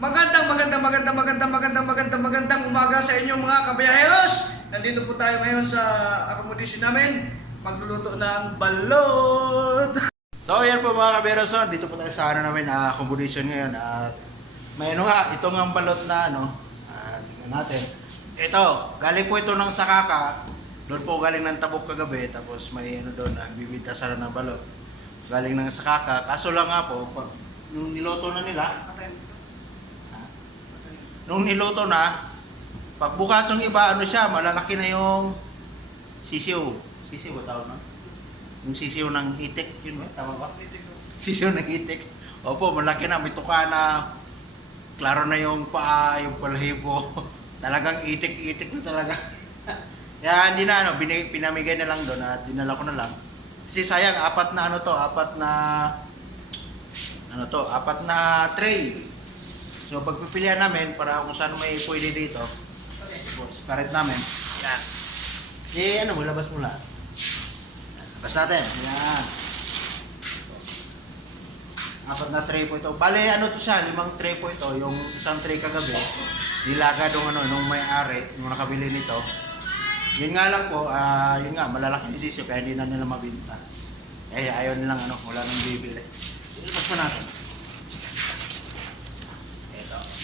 Magandang umaga sa inyong mga kabayaheros. Nandito po tayo ngayon sa accommodation namin. Magluluto ng balot. So yan po mga kabayaheros, dito po tayo sa namin accommodation ngayon. At may ito nga balot na tingnan natin. Ito, galing po ito ng Sakaka. Doon po galing ng Tabuk kagabi. Tapos may doon, nagbibinta sana ng balot. Galing ng Sakaka. Kaso lang nga po, pag yung niloto na nila, nung niluto na, pagbukas ng iba, malalaki na yung sisiw. Sisiw ba tawag na? Yung sisiw ng itik, yun ba? Tama ba? Sisiw ng itik. Opo, malaki na, may tuka na. Klaro na yung paa, yung balahibo. Talagang itik-itik na talaga. Kaya hindi na, pinamigay na lang doon at dinala ko na lang. Kasi sayang, apat na tray. So pagpipilian namin para kung saan may pwede dito. Separate namin. Yan. Labas mo lang. Labas natin. Yan. Apat na tray po ito. Bale, siya, 5 tray po ito. Yung isang tray kagabi, nilaga nung may-ari, yung nakabili nito. Yun nga lang po, malalaki yung disyo, kaya hindi na nila mabinta. Kaya ayaw nilang wala nang bibili. Labas mo natin.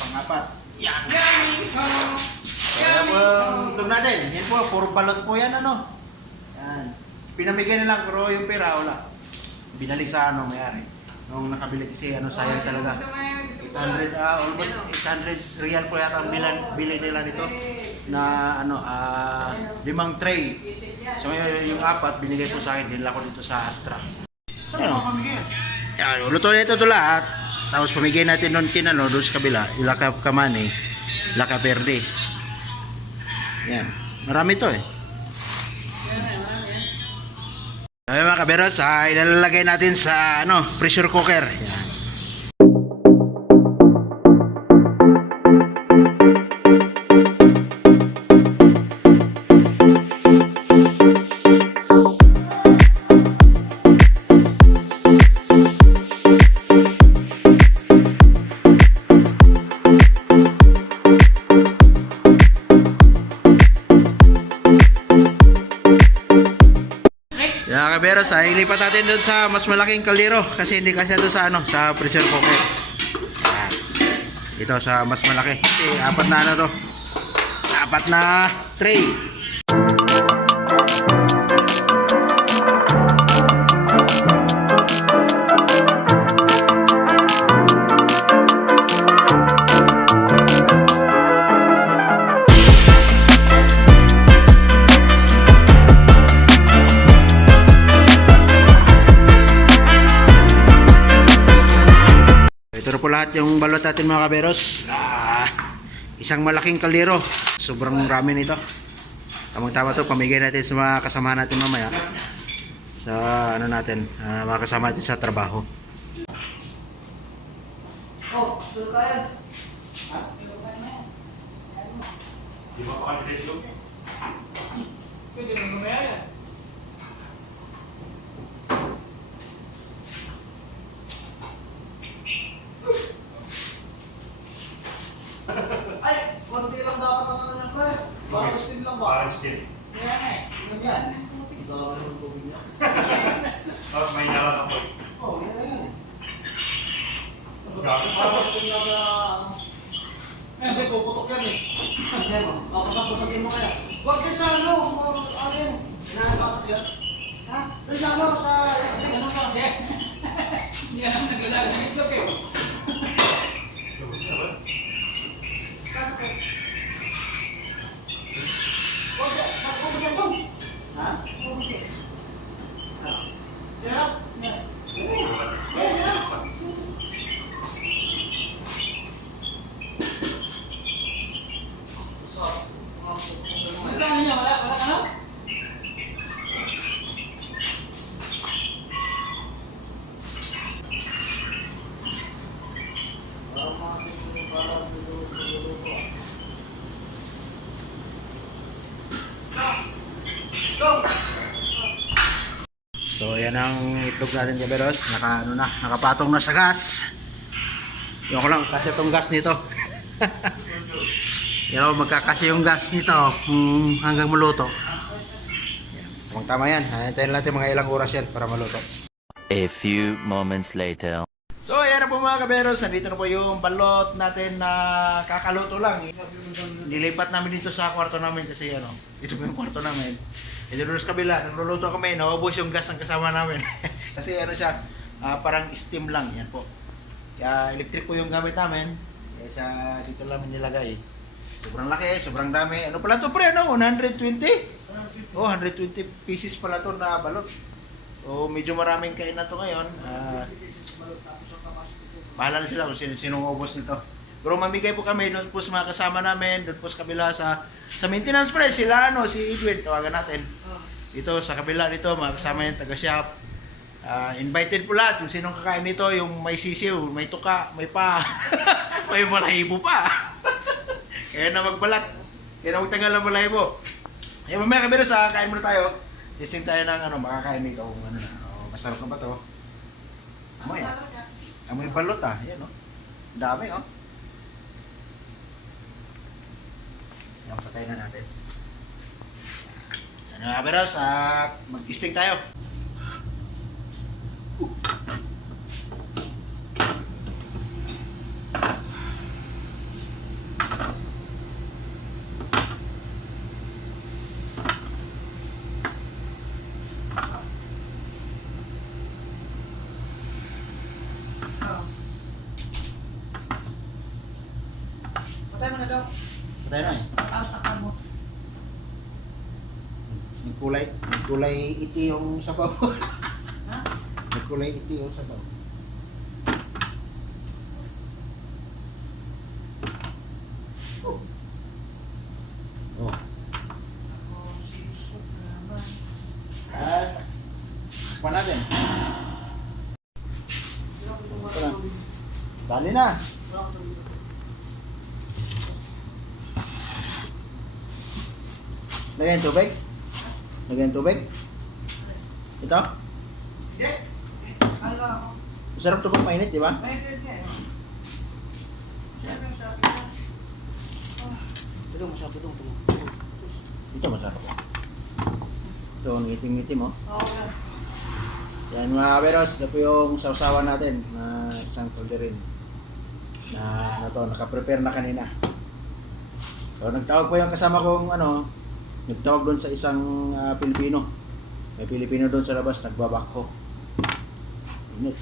Pang-apat. Yan. Kaya po, ito natin. Yan po, puro balot po yan, Yan. Pinamigay na lang, pero yung pera, wala. Binalik sa may-ari. Nung nakabili kasi, sayang talaga. 800, almost 800 real po yata ang bili nila nito. Na, 5 tray. So, yung apat, binigay po sa akin. Dinala ko dito sa Astra. Yan, luto na ito lahat. Tapos pamigay natin doon doon sa kabila, Ilaka Kamani, Ilaka Verde. Yan. Marami ito eh. Ay mga kaberos, ilalagay natin sa pressure cooker. Yan. Pero ilipat natin doon sa mas malaking kaldero kasi hindi kasi doon sa pressure cooker. Yan. Ito sa mas malaki. Kasi apat na tray. Ito po lahat yung balot natin mga kaberos. Isang malaking kaldero. Sobrang rami nito. Tamang-tama to, pamigay natin sa mga kasama natin mamaya. Sa mga kasama natin sa trabaho. Oh, ito kaya. Di ba pa kami dito? Pwede mo mamaya yan. Ay, konti lang dapat ang niya, pre. Parang steam lang ba? Parang steam. Yan. Gawin ng tubig niya. Tapos may nalang ako. Oo, yan. Parang steam lang na... Kasi puputok yan eh. Papasak-pasagin mo kaya. Huwag din sa Inaasakot yan. Ha? Doon sa Ganun lang siya. Hindi alam naglalagay ng isok eh. So yan ang itlog natin, kaberos. Nakapatong na sa gas. Yung ko lang, kasi itong gas nito. Yan o, magkakasi yung gas nito hanggang maluto. Tamang tama yan. Hintayin natin mga ilang oras yan para maluto. A few moments later. So, ayan na po mga kaberos. Nandito na po yung balot natin na kakaluto lang. Nilipat namin dito sa kwarto namin kasi ano, ito po yung kwarto namin. Ito doon sa kabila, nagluluto kami, naubos yung gas ng kasama namin. Kasi ano siya, parang steam lang. Yan po. Kaya electric po yung gamit namin. Kaya sa dito lang nilagay. Sobrang laki, sobrang dami. Ano pala ito pre, ano? 120? Oh, 120 pieces pala ito na balot. So, medyo maraming kain na ito ngayon. Bahala na sila kung sinong ubos nito. Pero mamigay po kami doon po sa mga kasama namin, doon po sa kabila sa maintenance pre, sila ano, si Edwin, tawagan natin. Dito sa kabila dito, mga kasama yung taga-shop. Invited po lahat, yung sinong kakain nito, yung may sisiw, may tuka, may pa, may balahibo pa. Kaya na magbalat, kaya na magtanggal ng balahibo. Eh, mamaya kami sa kain muna tayo. Testing tayo ng ano, makakain nito kung ano na. Masarap na ba to? Amoy ah. Amoy balot ah. Yan oh. Dami oh. Yan, patayin na natin. Ano nga pero mag-testing tayo. Patay mo na daw. Patayin na eh. Tapos takpan mo. Nagkulay iti yung sabaw. Ha? Nagkulay iti yung sabaw. Oh. Oh. Ako, sisok naman. Pa natin. Wala ko itong Ito na. tubig. Dali na. Wala ko tubig. Lagyan yung tubig. Lagyan yung tubig. Ito. Sige. Ano ba ako? Masarap ito pag mainit, di ba? May head nga eh. Siyempre, masarap ito. Ito, masarap ito. Ito masarap. Ito, ang ngiting-ngitim oh. Oo, yan. Yan mga kaberos, ito po yung sausawan natin na isang kalderin na ano to, nakaprepare na kanina. So nagtawag po yung kasama kong ano, nagtawag doon sa isang Pilipino. May Pilipino doon sa labas, nagbabakho. Init.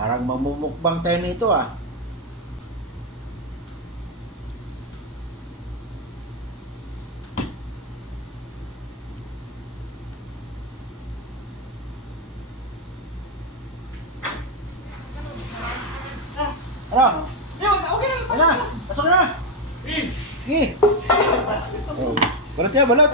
Parang mamumukbang tayo nito ah. Ano? Okay na. Ano na? Pasok na! Sige! Oh. Balot yan, balot!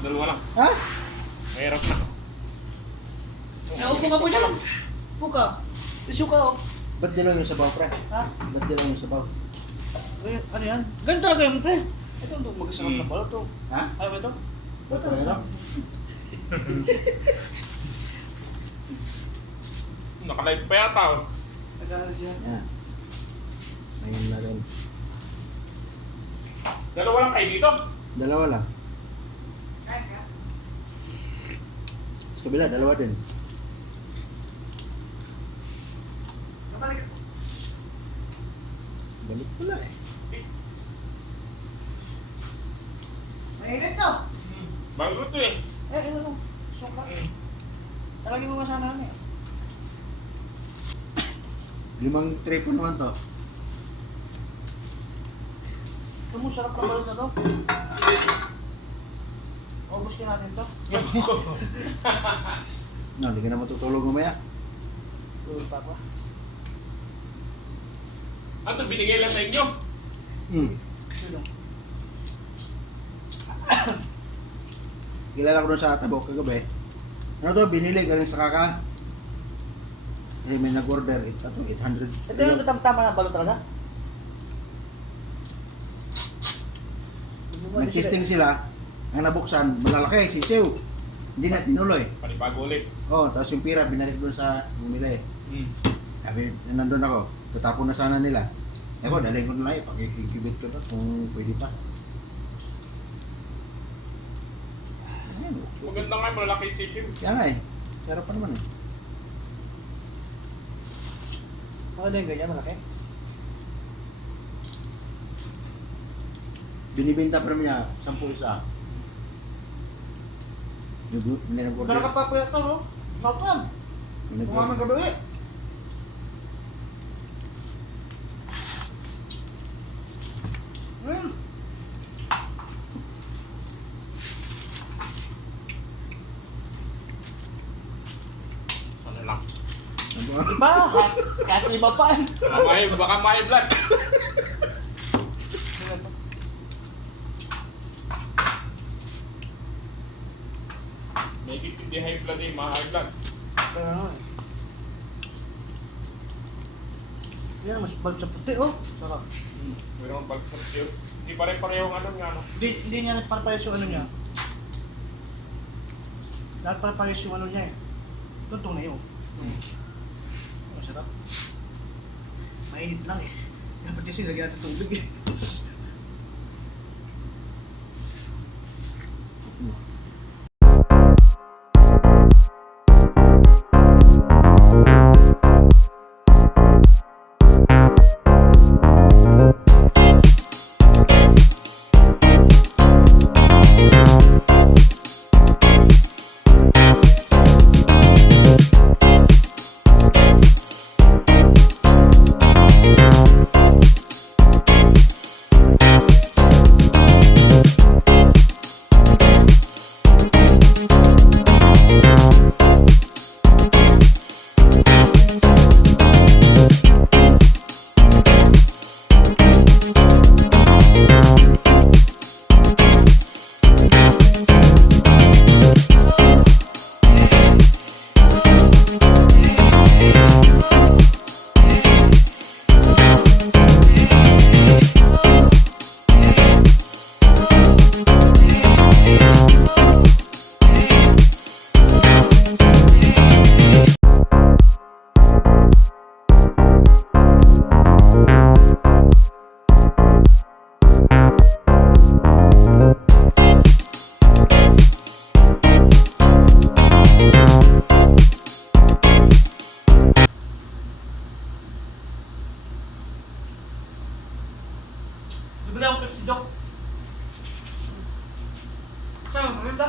Dalawa lang. Ha? Mahirap na. Upo ka po dyan. Upo ka. Isu ka oh. Ba't dilaw yung sabaw, pre? Ha? Ba't dilaw yung sabaw? Ano yan? Ganito talaga yung pre. Ito ang mag-isarap na pala ito. Ha? Ayaw ba ito? Ba't talaga ito? Naka-live pa yata oh. Nag-aaral siya. Yan. Ayun na rin. Dalawa lang kayo dito. Dalawa lang. Kaya ka? Sa kabila, dalawa din. Kabalik ako. Balik pala eh. Mainit to. Bago to eh. Ano to? Suka. Talagin mo sana ano eh. 5 tray po naman to. Ito mo, sarap na balot na to. Ubus ka natin to. No, hindi ka na matutulog mamaya. Tulog pa pa. Ano, binigay lang sa inyo? Tulog. Kilala ko doon sa Tabok kagabi. Ano to, binili galing sa kaka. Eh, may nag-order, 800. Ito yung tama na balot talaga? Nag-testing sila, ang nabuksan, malalaki, sisiw. Hindi na tinuloy. Panibago ulit. Oh, tapos yung pira, binalik doon sa bumili. Sabi, nandun ako, tatapon na sana nila. Ako, dalhin ko na lang, pag-incubate ko na kung pwede pa. Ayan, Maganda nga, malaki sisip. kaya nga eh. Sarap pa naman eh. Ano yung ganyan, malaki? Binibenta pa naman niya, 10 isa. Nilagorder. Nakakapapayat to, no? Nakapag. Kumaman gabi. Ano lang. Iba, kahit iba pa. Baka may blood. May hindi high blood eh, mga high blood. Yan, mas bag sa puti, oh. Sarap. Mayroong balsam yun. Hindi pare-parehong ano nga, no? Hindi niya parapayas yung ano niya. Lahat parapayas yung ano niya eh. Ito na yun. Masarap. Mainit lang eh. Dapat kasi lagyan natin tubig eh. Bibili ako Pepsi Doc. Saan? Maganda?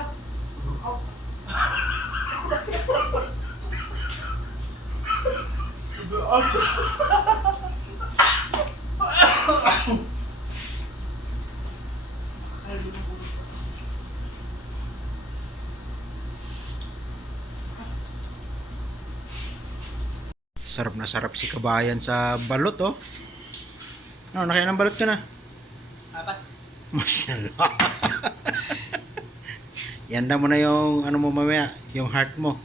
Sarap na sarap si kabayan sa balot oh. Ano, nakailang balot ka na? 4. Masyaallah. Yanda mo na yung ano mo mamaya, yung heart mo.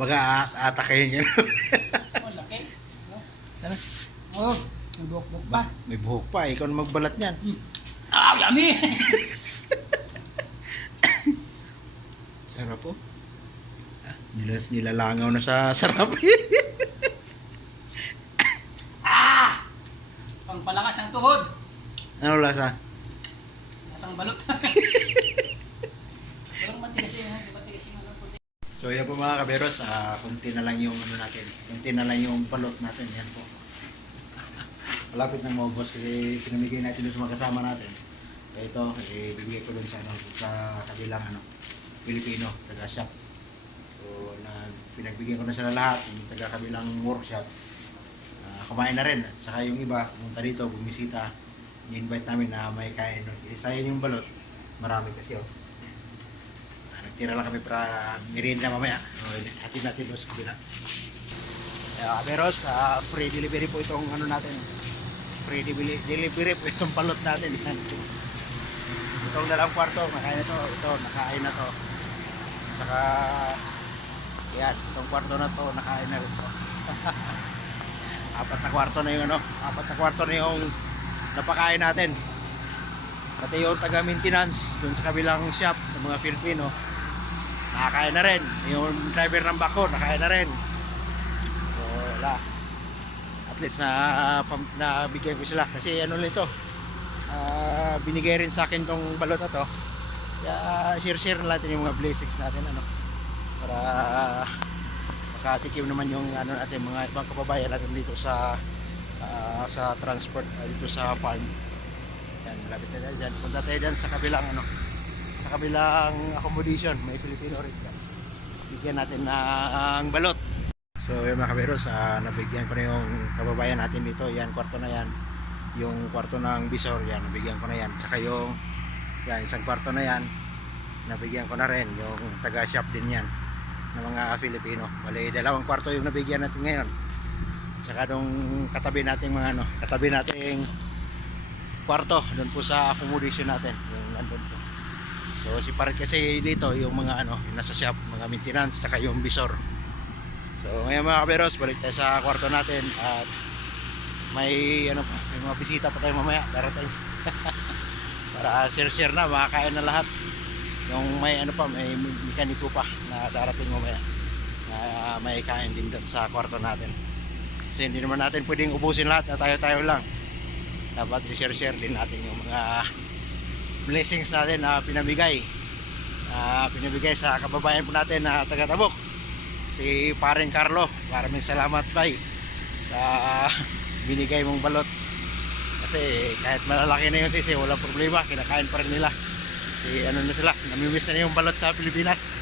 Baka atakayin ka na. Oh, laki. Ano? Oh, may buhok-buhok pa. May buhok pa, ikaw na magbalat niyan. Ah, yummy! Sarap po. Nilalangaw na sa sarap. Pangpalakas ng tuhod. Ano lasa? Lasang balot. Walang matigas yun, di matigas yung ano puti. So yan po mga kaberos, kunti na lang yung ano natin. Kunti na lang yung balot natin. Yan po. Malapit na maubos kasi pinamigay natin doon sa mga kasama natin. Kaya ito, bibigay ko doon sa, ano, sa kabilang ano, Pilipino, taga shop. So pinagbigyan ko na sila lahat, yung taga kabilang workshop. Kumain na rin. At saka yung iba, pumunta dito, bumisita. Ni-invite namin na may kain. Sayang yung balot. Marami kasi oh. Nagtira lang kami para merienda mamaya. Hatid natin doon sa kabila. Kaberos, free delivery po itong ano natin. Free delivery po itong balot natin. Itong dalang kwarto, nakain na to. Ito, nakain na to. Saka, yan, itong kwarto na to, nakain na rin to. 4 na kwarto na yung ano, 4 na kwarto na yung napakain natin. Pati yung taga-maintenance dun sa kabilang shop ng mga Filipino, nakakain na rin. Yung driver ng bako, nakakain na rin. So, wala. At least nabigyan ko sila. Kasi ano nito, binigay rin sa akin tong balot na to. Kaya share natin yung mga blessings natin, ano, para makatikim naman yung ano natin, mga ibang kababayan natin dito sa transport, dito sa farm. Yan, malapit na tayo dyan. Punta tayo dyan sa kabilang ano, sa kabilang accommodation, may Filipino rin dyan. Bigyan natin ng balot. So yung mga kaberos, nabigyan ko na yung kababayan natin dito. Yan, kwarto na yan. Yung kwarto ng Bisor, yan, nabigyan ko na yan. Saka yung yan, isang kwarto na yan, nabigyan ko na rin. Yung taga-shop din yan ng mga Filipino. Bali, dalawang kwarto yung nabigyan natin ngayon. Saka nung katabi nating mga ano, katabi nating kwarto doon po sa accommodation natin, yung nandun po. So si Parit kasi dito yung mga ano, yung nasa shop, mga maintenance, saka yung Bisor. So ngayon mga kaberos, balik tayo sa kwarto natin at may ano pa, may mga bisita pa tayo mamaya darating. Para share na, makakain na lahat. Yung may ano pa, may mekaniko pa na darating mamaya na may kain din doon sa kwarto natin. Kasi hindi naman natin pwedeng ubusin lahat na tayo-tayo lang. Dapat i-share din natin yung mga blessings natin na pinamigay sa kababayan po natin na taga-Tabuk, si Paring Carlo. Maraming salamat, bay, sa binigay mong balot. Kasi kahit malalaki na yung sisi, walang problema, kinakain pa rin nila. Kasi ano na sila, namimiss na yung balot sa Pilipinas.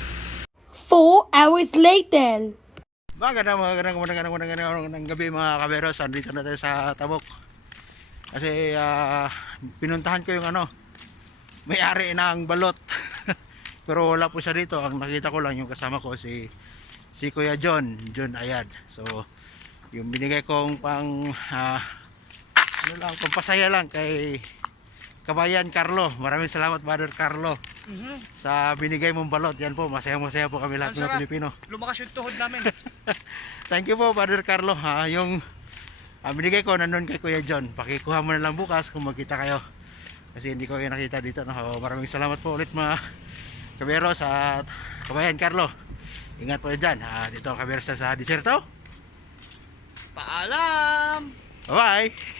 4 hours later. Magandang gabi mga kaberos. Andito na tayo sa Tabuk. Kasi pinuntahan ko yung ano, may-ari ng balot. Pero wala po siya dito. Ang nakita ko lang yung kasama ko si Kuya John Ayad. So yung binigay kong pang ano lang, pampasaya lang kay Kabayan Carlo. Maraming salamat, Brother Carlo, sa binigay mong balot. Yan po, masaya po kami lahat mga Pilipino. Lumakas yung tuhod namin. Thank you po, Brother Carlo. Yung binigay ko nandun kay Kuya John. Pakikuha mo na lang bukas kung magkita kayo. Kasi hindi ko kayo nakita dito. No? Maraming salamat po ulit mga kaberos at Kabayan Carlo. Ingat po dyan. Dito ang kaberos sa Diserto. Paalam! Bye-bye!